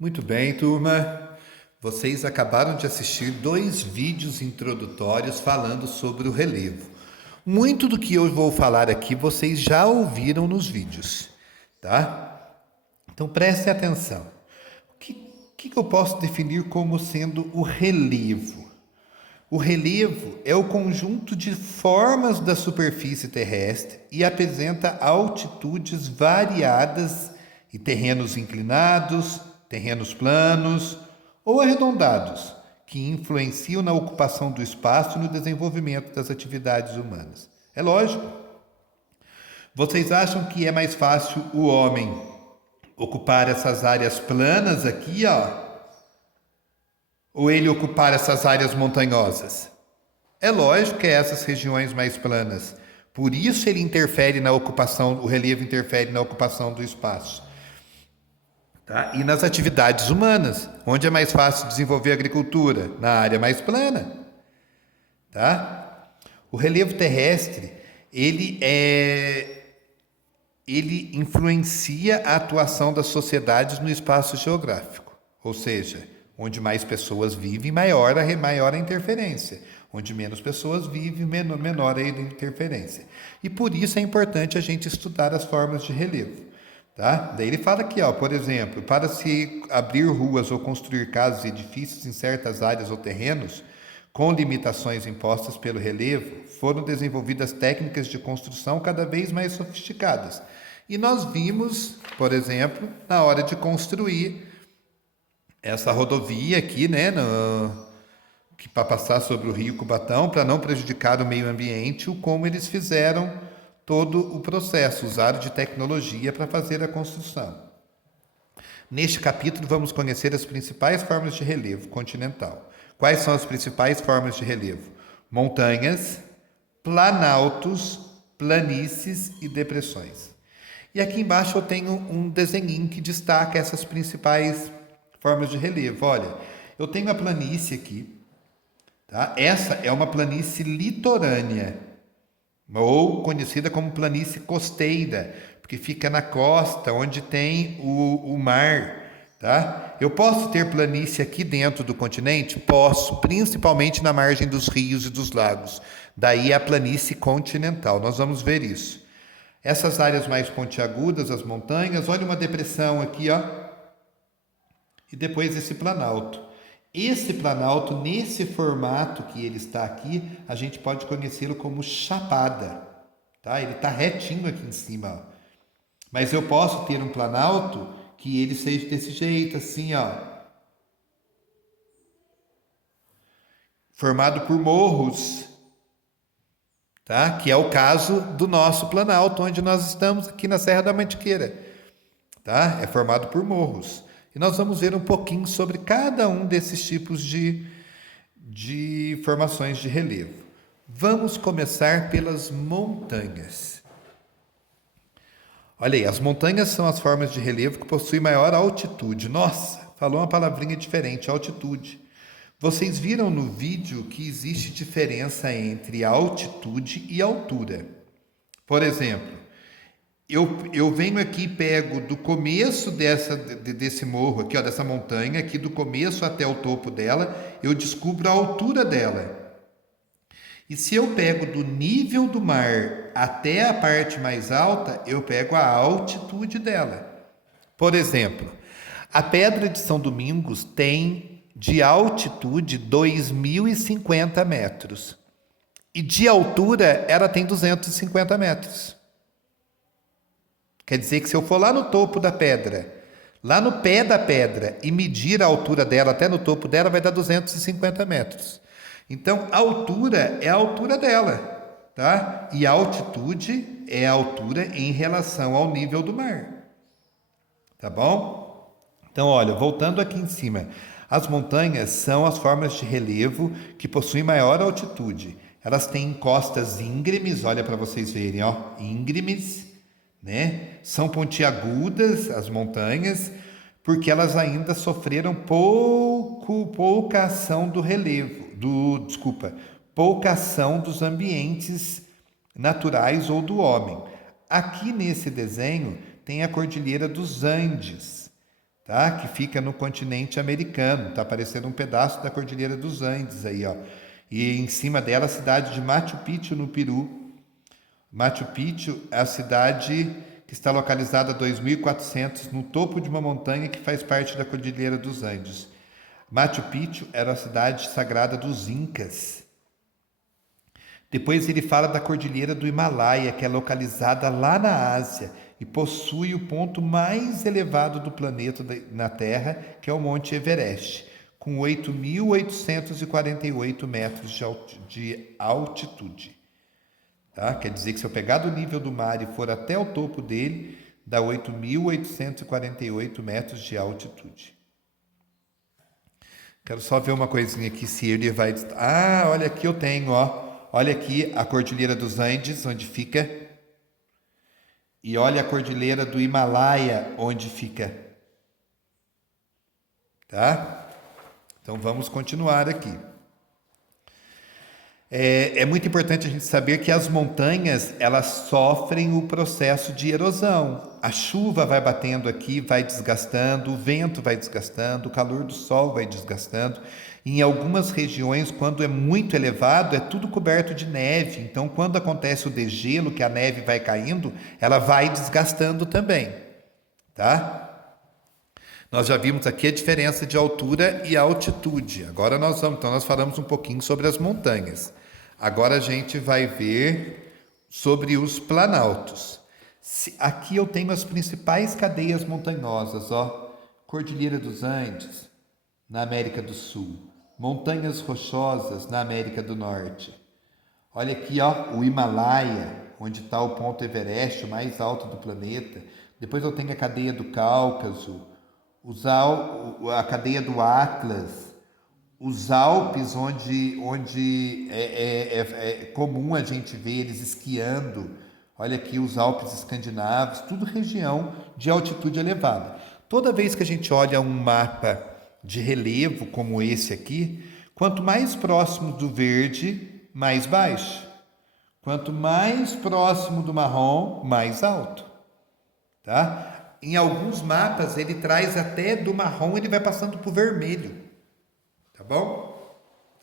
Muito bem, turma. Vocês acabaram de assistir 2 vídeos introdutórios falando sobre o relevo. Muito do que eu vou falar aqui vocês já ouviram nos vídeos, tá? Então prestem atenção. O que eu posso definir como sendo o relevo? O relevo é o conjunto de formas da superfície terrestre e apresenta altitudes variadas e terrenos inclinados, terrenos planos ou arredondados, que influenciam na ocupação do espaço e no desenvolvimento das atividades humanas. É lógico. Vocês acham que é mais fácil o homem ocupar essas áreas planas aqui, ó, ou ele ocupar essas áreas montanhosas? É lógico que é essas regiões mais planas. Por isso ele interfere na ocupação, o relevo interfere na ocupação do espaço. Tá? E nas atividades humanas, onde é mais fácil desenvolver a agricultura? Na área mais plana. Tá? O relevo terrestre, ele influencia a atuação das sociedades no espaço geográfico. Ou seja, onde mais pessoas vivem, maior a interferência. Onde menos pessoas vivem, menor a interferência. E por isso é importante a gente estudar as formas de relevo. Tá? Daí ele fala aqui, ó, por exemplo, para se abrir ruas ou construir casas e edifícios em certas áreas ou terrenos, com limitações impostas pelo relevo, foram desenvolvidas técnicas de construção cada vez mais sofisticadas. E nós vimos, por exemplo, na hora de construir essa rodovia aqui, né, que para passar sobre o Rio Cubatão, para não prejudicar o meio ambiente, como eles fizeram todo o processo, usaram de tecnologia para fazer a construção. Neste capítulo, vamos conhecer as principais formas de relevo continental. Quais são as principais formas de relevo? Montanhas, planaltos, planícies e depressões. E aqui embaixo eu tenho um desenhinho que destaca essas principais formas de relevo. Olha, eu tenho a planície aqui, tá? Essa é uma planície litorânea, ou conhecida como planície costeira, porque fica na costa, onde tem o mar, tá? Eu posso ter planície aqui dentro do continente? Posso, principalmente na margem dos rios e dos lagos. Daí a planície continental, nós vamos ver isso. Essas áreas mais pontiagudas, as montanhas, olha uma depressão aqui, ó, e depois esse planalto. Esse planalto, nesse formato que ele está aqui, a gente pode conhecê-lo como chapada. Tá? Ele está retinho aqui em cima. Ó. Mas eu posso ter um planalto que ele seja desse jeito, assim, ó. Formado por morros. Tá? Que é o caso do nosso planalto, onde nós estamos aqui na Serra da Mantiqueira. Tá? É formado por morros. E nós vamos ver um pouquinho sobre cada um desses tipos de formações de relevo. Vamos começar pelas montanhas. Olha aí, as montanhas são as formas de relevo que possuem maior altitude. Nossa, falou uma palavrinha diferente, altitude. Vocês viram no vídeo que existe diferença entre altitude e altura. Por exemplo, eu venho aqui e pego do começo desse morro aqui, ó, dessa montanha, aqui do começo até o topo dela, eu descubro a altura dela. E se eu pego do nível do mar até a parte mais alta, eu pego a altitude dela. Por exemplo, a Pedra de São Domingos tem de altitude 2.050 metros. E de altura ela tem 250 metros. Quer dizer que se eu for lá no topo da pedra, lá no pé da pedra, e medir a altura dela até no topo dela, vai dar 250 metros. Então, a altura é a altura dela, tá? E a altitude é a altura em relação ao nível do mar. Tá bom? Então, olha, voltando aqui em cima. As montanhas são as formas de relevo que possuem maior altitude. Elas têm costas íngremes, olha para vocês verem, ó, íngremes, né? São pontiagudas as montanhas, porque elas ainda sofreram pouca ação do relevo, pouca ação dos ambientes naturais ou do homem. Aqui nesse desenho tem a Cordilheira dos Andes, tá? Que fica no continente americano. Está aparecendo um pedaço da Cordilheira dos Andes aí, ó. E em cima dela a cidade de Machu Picchu, no Peru. Machu Picchu é a cidade que está localizada a 2.400 no topo de uma montanha que faz parte da Cordilheira dos Andes. Machu Picchu era a cidade sagrada dos Incas. Depois ele fala da Cordilheira do Himalaia, que é localizada lá na Ásia e possui o ponto mais elevado do planeta na Terra, que é o Monte Everest, com 8.848 metros de altitude. Tá? Quer dizer que se eu pegar do nível do mar e for até o topo dele, dá 8.848 metros de altitude. Quero só ver uma coisinha aqui, se ele vai... Ah, olha aqui eu tenho, ó. Olha aqui a Cordilheira dos Andes, onde fica. E olha a Cordilheira do Himalaia, onde fica. Tá? Então vamos continuar aqui. É muito importante a gente saber que as montanhas, elas sofrem o processo de erosão. A chuva vai batendo aqui, vai desgastando, o vento vai desgastando, o calor do sol vai desgastando. Em algumas regiões, quando é muito elevado, é tudo coberto de neve. Então, quando acontece o degelo, que a neve vai caindo, ela vai desgastando também, tá? Nós já vimos aqui a diferença de altura e altitude. Agora nós falamos um pouquinho sobre as montanhas. Agora a gente vai ver sobre os planaltos. Aqui eu tenho as principais cadeias montanhosas, ó. Cordilheira dos Andes, na América do Sul. Montanhas rochosas, na América do Norte. Olha aqui, ó, o Himalaia, onde está o ponto Everest, o mais alto do planeta. Depois eu tenho a cadeia do Cáucaso, a cadeia do Atlas, os Alpes, onde é comum a gente ver eles esquiando. Olha aqui os Alpes escandinavos, tudo região de altitude elevada. Toda vez que a gente olha um mapa de relevo como esse aqui, quanto mais próximo do verde, mais baixo. Quanto mais próximo do marrom, mais alto. Tá? Em alguns mapas ele traz até do marrom, ele vai passando para o vermelho. Tá bom?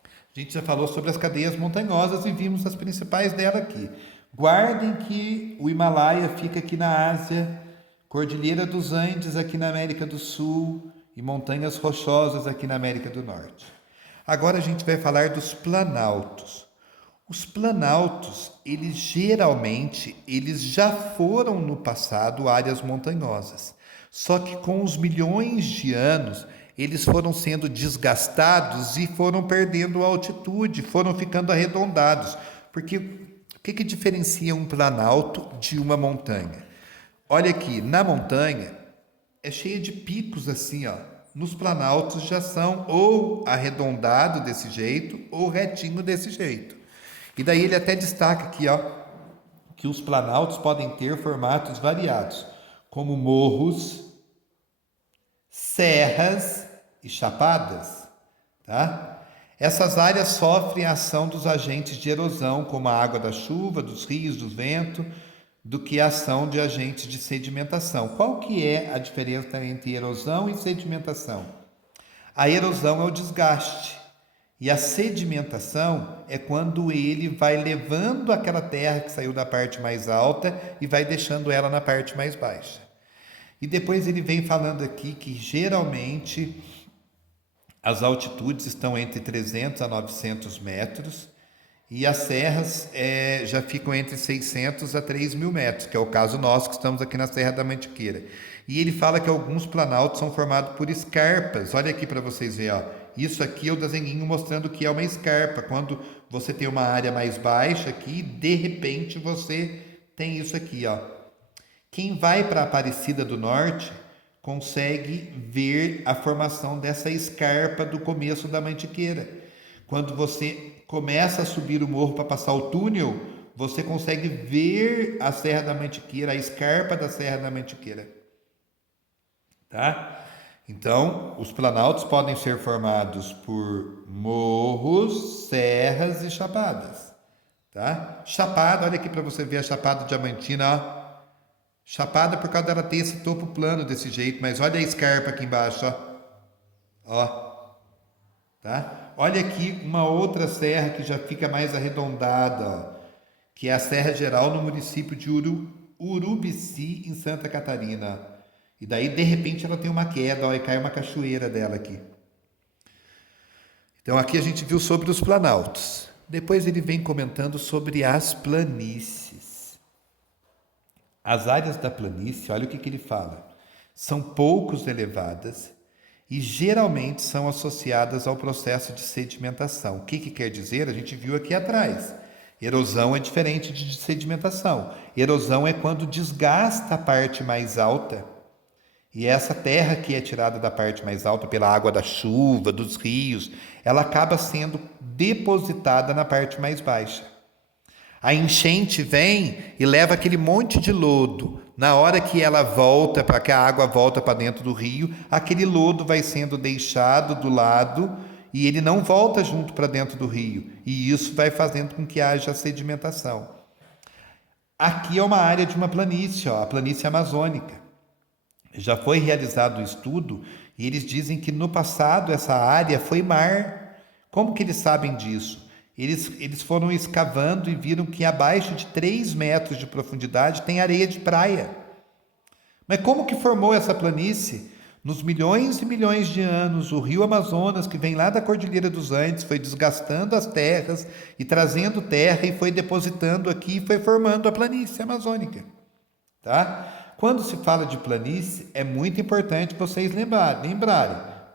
A gente já falou sobre as cadeias montanhosas e vimos as principais dela aqui. Guardem que o Himalaia fica aqui na Ásia, Cordilheira dos Andes aqui na América do Sul e montanhas rochosas aqui na América do Norte. Agora a gente vai falar dos planaltos. Os planaltos, eles já foram no passado áreas montanhosas. Só que com os milhões de anos, eles foram sendo desgastados e foram perdendo altitude, foram ficando arredondados. Porque o que diferencia um planalto de uma montanha? Olha aqui, na montanha é cheia de picos assim, ó. Nos planaltos já são ou arredondado desse jeito ou retinho desse jeito. E daí ele até destaca aqui, ó, que os planaltos podem ter formatos variados, como morros, serras e chapadas, tá? Essas áreas sofrem a ação dos agentes de erosão, como a água da chuva, dos rios, do vento, do que a ação de agentes de sedimentação. Qual que é a diferença entre erosão e sedimentação? A erosão é o desgaste e a sedimentação é quando ele vai levando aquela terra que saiu da parte mais alta e vai deixando ela na parte mais baixa. E depois ele vem falando aqui que geralmente as altitudes estão entre 300 a 900 metros e as serras já ficam entre 600 a 3.000 metros, que é o caso nosso, que estamos aqui na Serra da Mantiqueira. E ele fala que alguns planaltos são formados por escarpas. Olha aqui para vocês verem, ó. Isso aqui é o desenhinho mostrando que é uma escarpa. Quando você tem uma área mais baixa aqui, de repente você tem isso aqui, ó. Quem vai para a Aparecida do Norte consegue ver a formação dessa escarpa do começo da Mantiqueira. Quando você começa a subir o morro para passar o túnel, você consegue ver a Serra da Mantiqueira, a escarpa da Serra da Mantiqueira. Tá? Então, os planaltos podem ser formados por morros, serras e chapadas. Tá? Chapada, olha aqui para você ver a Chapada Diamantina, ó. Chapada por causa dela ter esse topo plano desse jeito, mas olha a escarpa aqui embaixo, ó. Ó, tá? Olha aqui uma outra serra que já fica mais arredondada, ó, que é a Serra Geral no município de Urubici, em Santa Catarina. E daí, de repente, ela tem uma queda, ó, e cai uma cachoeira dela aqui. Então, aqui a gente viu sobre os planaltos. Depois ele vem comentando sobre as planícies. As áreas da planície, olha o que ele fala. São poucos elevadas e geralmente são associadas ao processo de sedimentação. O que quer dizer? A gente viu aqui atrás. Erosão é diferente de sedimentação. Erosão é quando desgasta a parte mais alta. E essa terra que é tirada da parte mais alta pela água da chuva, dos rios, ela acaba sendo depositada na parte mais baixa. A enchente vem e leva aquele monte de lodo. Na hora que ela volta, para que a água volta para dentro do rio, aquele lodo vai sendo deixado do lado e ele não volta junto para dentro do rio. E isso vai fazendo com que haja sedimentação. Aqui é uma área de uma planície, ó, a planície amazônica. Já foi realizado um estudo e eles dizem que no passado essa área foi mar. Como que eles sabem disso? Eles foram escavando e viram que abaixo de 3 metros de profundidade tem areia de praia. Mas como que formou essa planície? Nos milhões e milhões de anos, o rio Amazonas, que vem lá da Cordilheira dos Andes, foi desgastando as terras e trazendo terra e foi depositando aqui e foi formando a planície amazônica. Tá? Quando se fala de planície, é muito importante vocês lembrarem.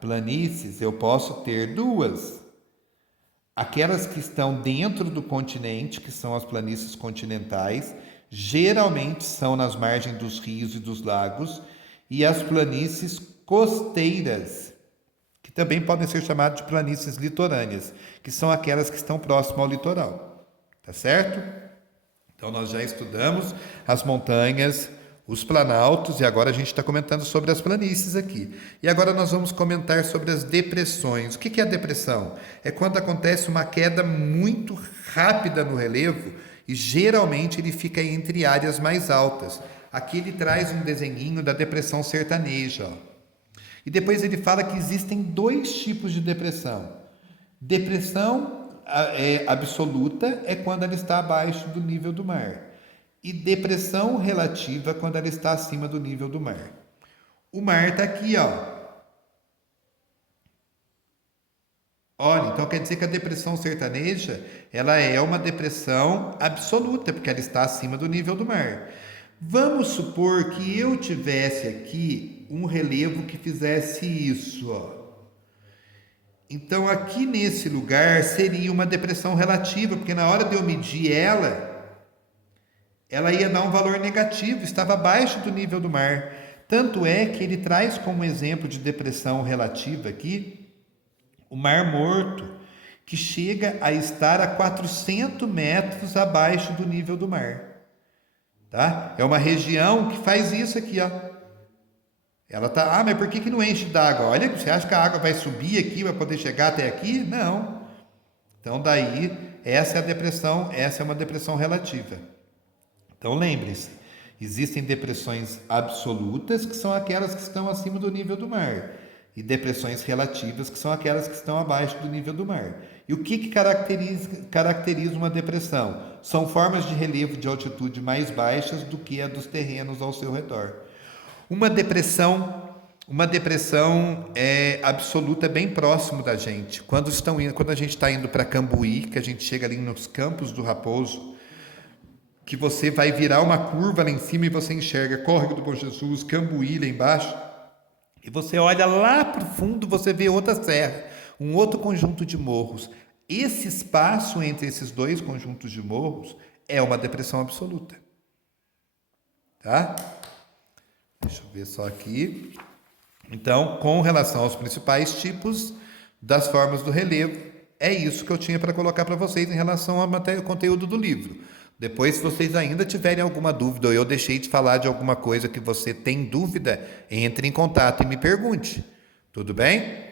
Planícies eu posso ter duas. Aquelas que estão dentro do continente, que são as planícies continentais, geralmente são nas margens dos rios e dos lagos, e as planícies costeiras, que também podem ser chamadas de planícies litorâneas, que são aquelas que estão próximas ao litoral. Tá certo? Então, nós já estudamos as montanhas, os planaltos, e agora a gente está comentando sobre as planícies aqui. E agora nós vamos comentar sobre as depressões. O que é a depressão? É quando acontece uma queda muito rápida no relevo e geralmente ele fica entre áreas mais altas. Aqui ele traz um desenhinho da depressão sertaneja. Ó. E depois ele fala que existem 2 tipos de depressão. Depressão absoluta é quando ela está abaixo do nível do mar. E depressão relativa quando ela está acima do nível do mar. O mar está aqui, ó. Olha, então quer dizer que a depressão sertaneja, ela é uma depressão absoluta, porque ela está acima do nível do mar. Vamos supor que eu tivesse aqui um relevo que fizesse isso, ó. Então aqui nesse lugar seria uma depressão relativa, porque na hora de eu medir ela ia dar um valor negativo, estava abaixo do nível do mar. Tanto é que ele traz como exemplo de depressão relativa aqui o Mar Morto, que chega a estar a 400 metros abaixo do nível do mar. Tá? É uma região que faz isso aqui, ó. Ela tá, mas por que não enche d'água? Olha, você acha que a água vai subir aqui, vai poder chegar até aqui? Não. Então daí, essa é uma depressão relativa. Então lembre-se, existem depressões absolutas, que são aquelas que estão acima do nível do mar, e depressões relativas, que são aquelas que estão abaixo do nível do mar. E o que caracteriza uma depressão? São formas de relevo de altitude mais baixas do que a dos terrenos ao seu redor. Uma depressão absoluta bem próximo da gente. Quando a gente está indo para Cambuí, que a gente chega ali nos Campos do Raposo, que você vai virar uma curva lá em cima e você enxerga Córrego do Bom Jesus, Cambuí lá embaixo, e você olha lá para o fundo, você vê outra serra, um outro conjunto de morros. Esse espaço entre esses 2 conjuntos de morros é uma depressão absoluta. Tá? Deixa eu ver só aqui. Então, com relação aos principais tipos das formas do relevo, é isso que eu tinha para colocar para vocês em relação ao conteúdo do livro. Depois, se vocês ainda tiverem alguma dúvida ou eu deixei de falar de alguma coisa que você tem dúvida, entre em contato e me pergunte. Tudo bem?